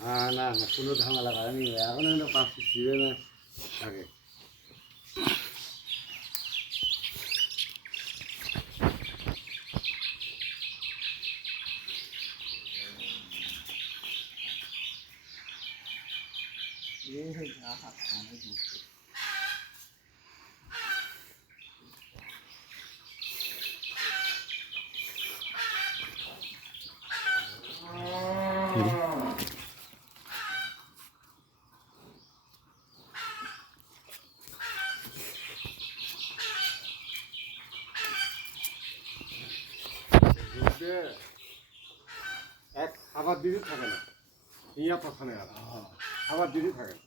হ্যাঁ না না কোনো ঝামেলা করেনি এখন একটা পাঁচশো ছিঁড়ে না থাকে Yeah, I have to এক খাবার দিদি থাকে না। ইয়া পাখানে আর। খাবার দিদি থাকে না।